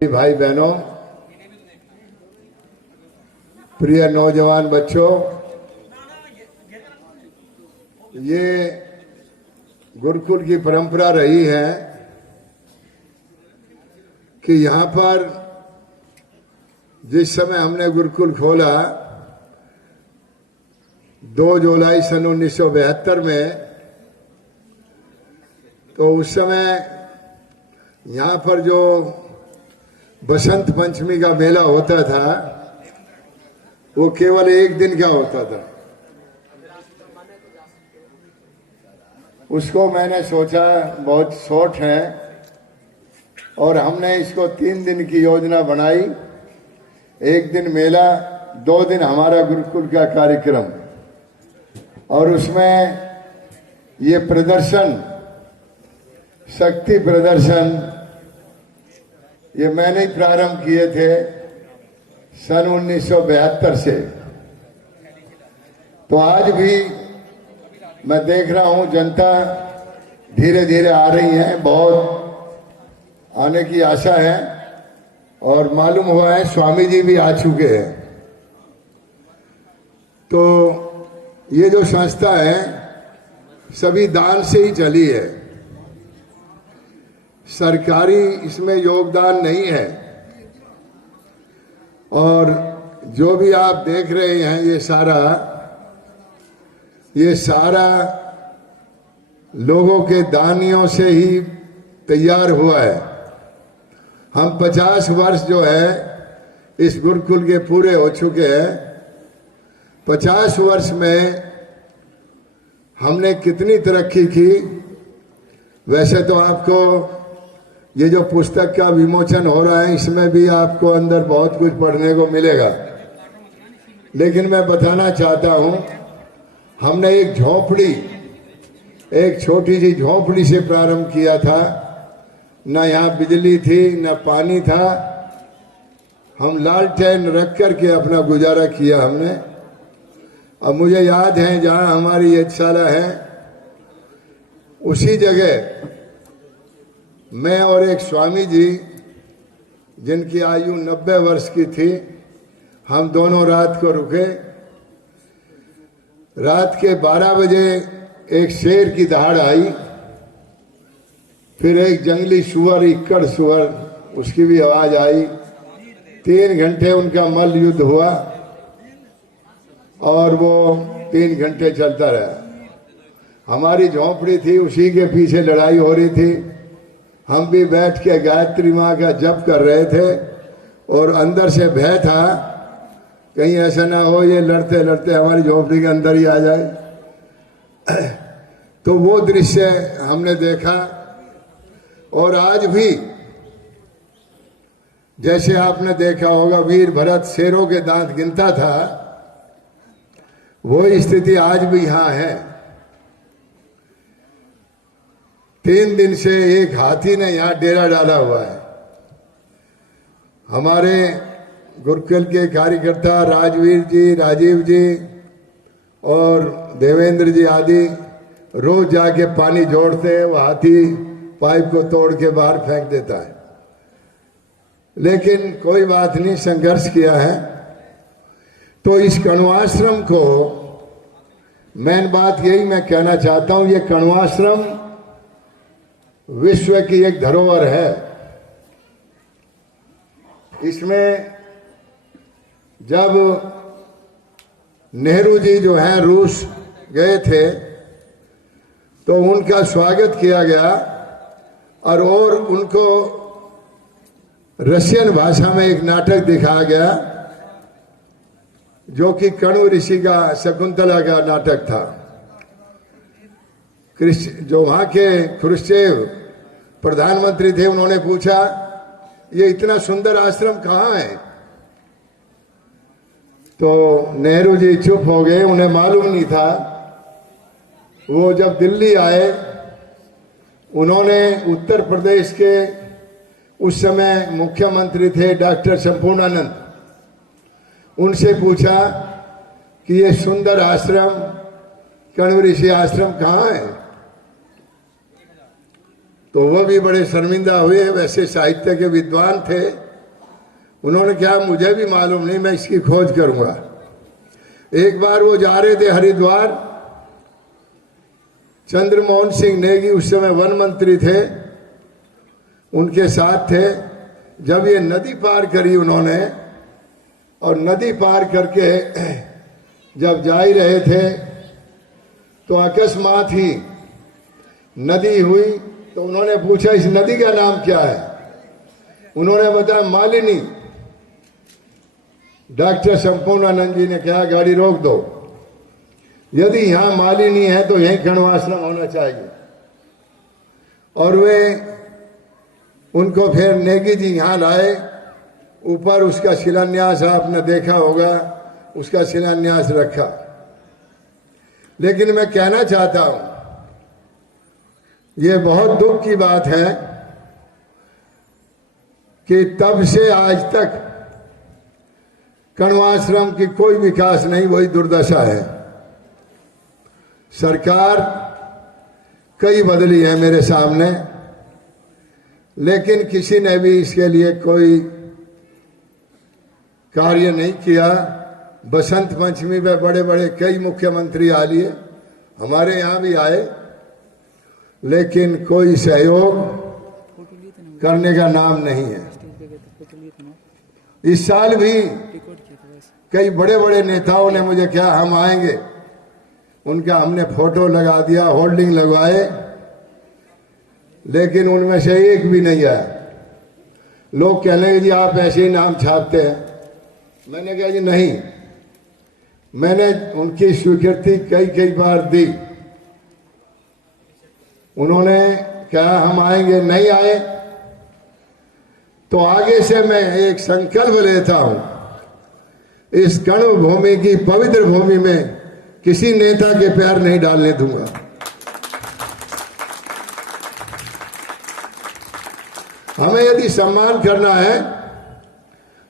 भाई बहनों, प्रिय नौजवान बच्चों, ये गुरुकुल की परंपरा रही है कि यहाँ पर जिस समय हमने गुरुकुल खोला 2 जुलाई सन 1972 में, तो उस समय यहाँ पर जो बसंत पंचमी का मेला होता था वो केवल 1 दिन का होता था। उसको मैंने सोचा बहुत शॉर्ट है और हमने इसको 3 दिन की योजना बनाई। 1 दिन मेला, 2 दिन हमारा गुरुकुल का कार्यक्रम, और उसमें ये प्रदर्शन, शक्ति प्रदर्शन, ये मैंने ही प्रारंभ किए थे सन 1972 से। तो आज भी मैं देख रहा हूं जनता धीरे धीरे आ रही है, बहुत आने की आशा है, और मालूम हुआ है स्वामी जी भी आ चुके हैं। तो ये जो संस्था है सभी दान से ही चली है, सरकारी इसमें योगदान नहीं है। और जो भी आप देख रहे हैं ये सारा लोगों के दानियों से ही तैयार हुआ है। हम 50 वर्ष जो है इस गुरुकुल के पूरे हो चुके हैं। 50 वर्ष में हमने कितनी तरक्की की। वैसे तो आपको ये जो पुस्तक का विमोचन हो रहा है इसमें भी आपको अंदर बहुत कुछ पढ़ने को मिलेगा, लेकिन मैं बताना चाहता हूं हमने एक झोपड़ी, एक छोटी सी झोपड़ी से प्रारंभ किया था। न यहाँ बिजली थी न पानी था, हम लालटेन रख करके अपना गुजारा किया हमने। अब मुझे याद है जहाँ हमारी यज्ञशाला है उसी जगह मैं और एक स्वामी जी जिनकी आयु 90 वर्ष की थी, हम दोनों रात को रुके। रात के 12 बजे एक शेर की दहाड़ आई, फिर एक जंगली सुअर, इक्कड़ सुअर, उसकी भी आवाज आई। 3 घंटे उनका मल्ल युद्ध हुआ और वो 3 घंटे चलता रहा। हमारी झोंपड़ी थी, उसी के पीछे लड़ाई हो रही थी। हम भी बैठ के गायत्री माँ का जप कर रहे थे और अंदर से भय था कहीं ऐसा ना हो ये लड़ते लड़ते हमारी झोपड़ी के अंदर ही आ जाए। तो वो दृश्य हमने देखा। और आज भी जैसे आपने देखा होगा वीर भरत शेरों के दांत गिनता था, वो स्थिति आज भी यहां है। 3 दिन से एक हाथी ने यहाँ डेरा डाला हुआ है। हमारे गुरुकुल के कार्यकर्ता राजवीर जी, राजीव जी और देवेंद्र जी आदि रोज जाके पानी जोड़ते हैं। वो हाथी पाइप को तोड़ के बाहर फेंक देता है, लेकिन कोई बात नहीं, संघर्ष किया है। तो इस कण्वाश्रम को, मेन बात यही मैं कहना चाहता हूं, ये कण्वाश्रम विश्व की एक धरोहर है। इसमें जब नेहरू जी जो हैं रूस गए थे तो उनका स्वागत किया गया और उनको रशियन भाषा में एक नाटक दिखाया गया जो कि कण्व ऋषि का शकुंतला का नाटक था। जो वहां के ख्रुश्चेव प्रधानमंत्री थे, उन्होंने पूछा ये इतना सुंदर आश्रम कहाँ है? तो नेहरू जी चुप हो गए, उन्हें मालूम नहीं था। वो जब दिल्ली आए, उन्होंने उत्तर प्रदेश के उस समय मुख्यमंत्री थे डॉक्टर संपूर्णानंद, उनसे पूछा कि ये सुंदर आश्रम, कण्व ऋषि आश्रम कहाँ है? तो वह भी बड़े शर्मिंदा हुए। वैसे साहित्य के विद्वान थे, उन्होंने कहा मुझे भी मालूम नहीं, मैं इसकी खोज करूंगा। एक बार वो जा रहे थे हरिद्वार, चंद्रमोहन सिंह नेगी उस समय वन मंत्री थे, उनके साथ थे। जब ये नदी पार करी उन्होंने, और नदी पार करके जब जा ही रहे थे तो अकस्मात ही नदी हुई। तो उन्होंने पूछा इस नदी का नाम क्या है? उन्होंने बताया मालिनी। डॉक्टर संपूर्णानंद जी ने कहा गाड़ी रोक दो, यदि यहां मालिनी है तो यहीं कण्वाश्रम होना चाहिए। और वे उनको फिर नेगी जी यहां लाए। ऊपर उसका शिलान्यास आपने देखा होगा, उसका शिलान्यास रखा। लेकिन मैं कहना चाहता हूं, यह बहुत दुख की बात है कि तब से आज तक कण्वाश्रम की कोई विकास नहीं, वही दुर्दशा है। सरकार कई बदली है मेरे सामने, लेकिन किसी ने भी इसके लिए कोई कार्य नहीं किया। बसंत पंचमी में बड़े बड़े कई मुख्यमंत्री आ लिए, हमारे यहाँ भी आए, लेकिन कोई सहयोग करने का नाम नहीं है। इस साल भी कई बड़े बड़े नेताओं ने मुझे कहा हम आएंगे, उनका हमने फोटो लगा दिया, होल्डिंग लगवाए, लेकिन उनमें से एक भी नहीं आया। लोग कह लेंगे जी आप ऐसे ही नाम छापते हैं। मैंने कहा जी नहीं, मैंने उनकी स्वीकृति कई कई बार दी, उन्होंने कहा हम आएंगे, नहीं आए। तो आगे से मैं एक संकल्प लेता हूं, इस कण्व भूमि की पवित्र भूमि में किसी नेता के पैर नहीं डालने दूंगा। हमें यदि सम्मान करना है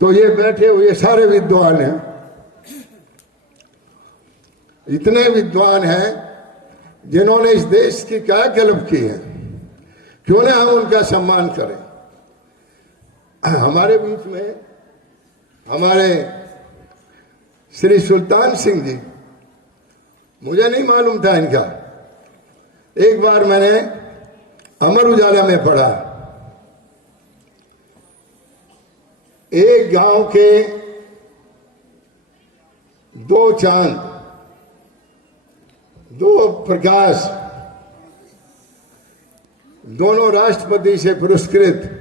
तो ये बैठे हुए सारे विद्वान हैं, इतने विद्वान हैं जिन्होंने इस देश की कायाकल्प की है, क्यों ना हम उनका सम्मान करें। हमारे बीच में हमारे श्री सुल्तान सिंह जी, मुझे नहीं मालूम था इनका। एक बार मैंने अमर उजाला में पढ़ा, एक गांव के दो चांद, दो प्रकाश, दोनों राष्ट्रपति से पुरस्कृत।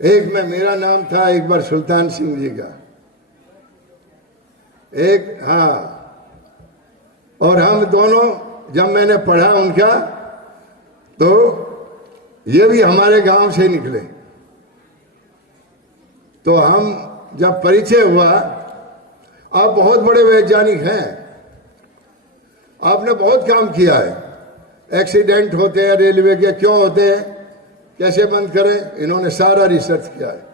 एक में मेरा नाम था, एक बार सुल्तान सिंह जी का, एक हाँ। और हम दोनों जब मैंने पढ़ा उनका, तो ये भी हमारे गांव से निकले। तो हम जब परिचय हुआ, आप बहुत बड़े वैज्ञानिक हैं, आपने बहुत काम किया है। एक्सीडेंट होते हैं रेलवे के, क्यों होते हैं, कैसे बंद करें, इन्होंने सारा रिसर्च किया है।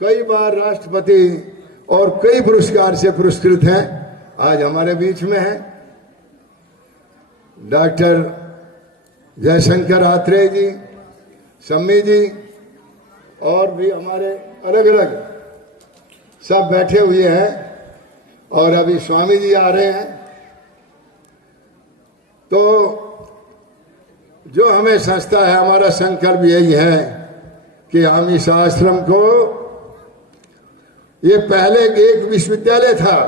कई बार राष्ट्रपति और कई पुरस्कार से पुरस्कृत हैं। आज हमारे बीच में हैं डॉक्टर जयशंकर आत्रेय जी, सम्मी जी, और भी हमारे अलग अलग सब बैठे हुए हैं। और अभी स्वामी जी आ रहे हैं। तो जो हमें संस्था है, हमारा संकल्प यही है कि हम इस आश्रम को, ये पहले एक विश्वविद्यालय था,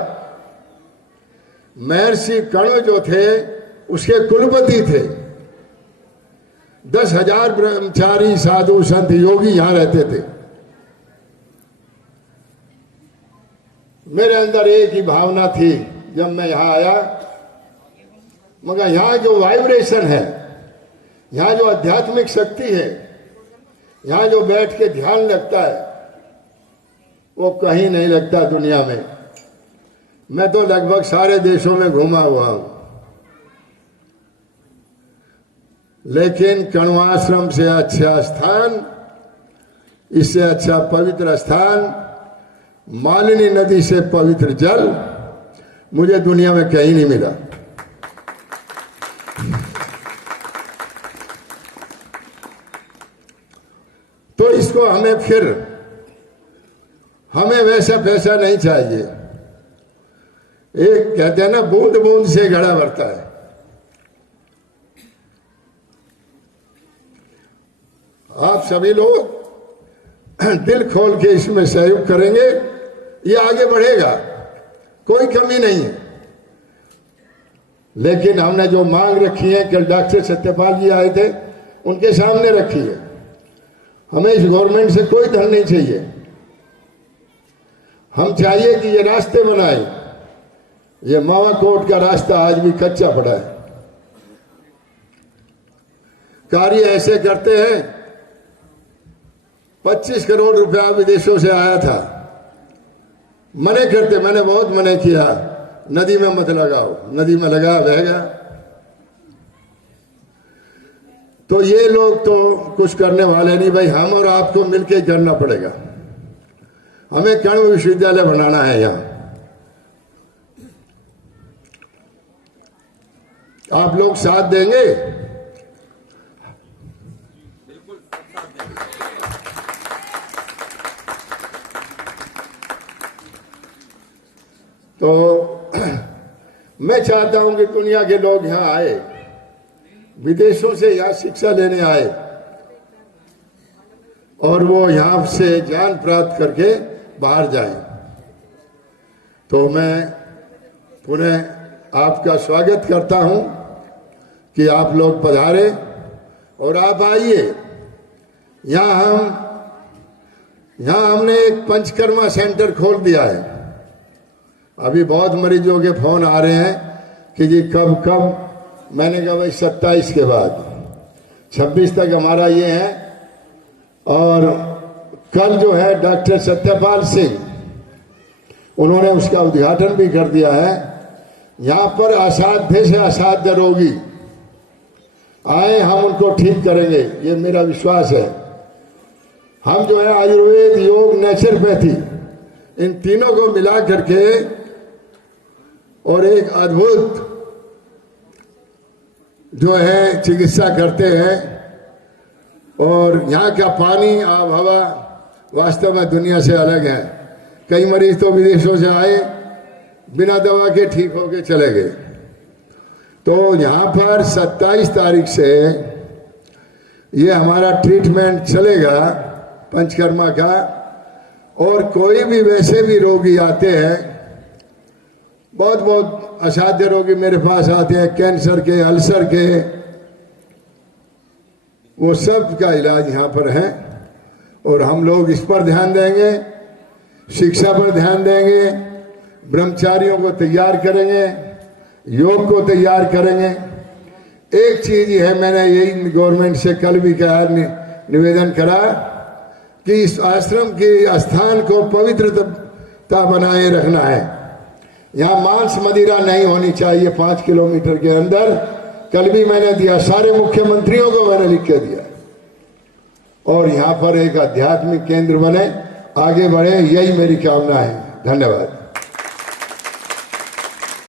महर्षि कण्व जो थे उसके कुलपति थे। 10,000 ब्रह्मचारी साधु संत योगी यहां रहते थे। मेरे अंदर एक ही भावना थी जब मैं यहां आया, मगर यहां जो वाइब्रेशन है, यहां जो आध्यात्मिक शक्ति है, यहां जो बैठ के ध्यान लगता है, वो कहीं नहीं लगता दुनिया में। मैं तो लगभग सारे देशों में घूमा हुआ हूं, लेकिन कण्वाश्रम से अच्छा स्थान, इससे अच्छा पवित्र स्थान, मालिनी नदी से पवित्र जल मुझे दुनिया में कहीं नहीं मिला। तो इसको हमें फिर हमें वैसा पैसा नहीं चाहिए। एक कहते हैं ना, बूंद बूंद से घड़ा भरता है। आप सभी लोग दिल खोल के इसमें सहयोग करेंगे, ये आगे बढ़ेगा, कोई कमी नहीं है। लेकिन हमने जो मांग रखी है, कल डॉक्टर सत्यपाल जी आए थे, उनके सामने रखी है। हमें इस गवर्नमेंट से कोई धन नहीं चाहिए। हम चाहिए कि ये रास्ते बनाए। ये मावाकोट का रास्ता आज भी कच्चा पड़ा है। कार्य ऐसे करते हैं। 25 करोड़ रुपया विदेशों से आया था। मने करते, मैंने बहुत मने किया, नदी में मत लगाओ, नदी में लगा बहेगा। तो ये लोग तो कुछ करने वाले नहीं भाई, हम और आपको मिलकर करना पड़ेगा। हमें कर्ण विश्वविद्यालय बनाना है यहां। आप लोग साथ देंगे? तो मैं चाहता हूं कि दुनिया के लोग यहां आए, विदेशों से यहां शिक्षा लेने आए और वो यहां से ज्ञान प्राप्त करके बाहर जाएं। तो मैं पुनः आपका स्वागत करता हूं कि आप लोग पधारे और आप आइए। यहां हमने एक पंचकर्मा सेंटर खोल दिया है। अभी बहुत मरीजों के फोन आ रहे हैं कि जी कब। मैंने कहा भाई 27 के बाद, 26 तक हमारा ये है। और कल जो है डॉक्टर सत्यपाल सिंह, उन्होंने उसका उद्घाटन भी कर दिया है। यहाँ पर असाध्य से असाध्य रोगी आए, हम उनको ठीक करेंगे, ये मेरा विश्वास है। हम जो है आयुर्वेद, योग, नेचुरोपैथी, इन तीनों को मिला करके और एक अद्भुत जो है चिकित्सा करते हैं। और यहाँ का पानी, आब हवा वास्तव में दुनिया से अलग है। कई मरीज तो विदेशों से आए, बिना दवा के ठीक होके चले गए। तो यहाँ पर 27 तारीख से ये हमारा ट्रीटमेंट चलेगा पंचकर्मा का। और कोई भी वैसे भी रोगी आते हैं, बहुत असाध्य रोगी मेरे पास आते हैं, कैंसर के, अल्सर के, वो सब का इलाज यहाँ पर है। और हम लोग इस पर ध्यान देंगे, शिक्षा पर ध्यान देंगे, ब्रह्मचारियों को तैयार करेंगे, योग को तैयार करेंगे। एक चीज है, मैंने यही गवर्नमेंट से कल भी कहा, निवेदन करा कि इस आश्रम के स्थान को पवित्रता बनाए रखना है। यहाँ मांस मदिरा नहीं होनी चाहिए 5 किलोमीटर के अंदर। कल भी मैंने दिया, सारे मुख्यमंत्रियों को मैंने लिख के दिया। और यहाँ पर एक आध्यात्मिक केंद्र बने, आगे बढ़े, यही मेरी कामना है। धन्यवाद।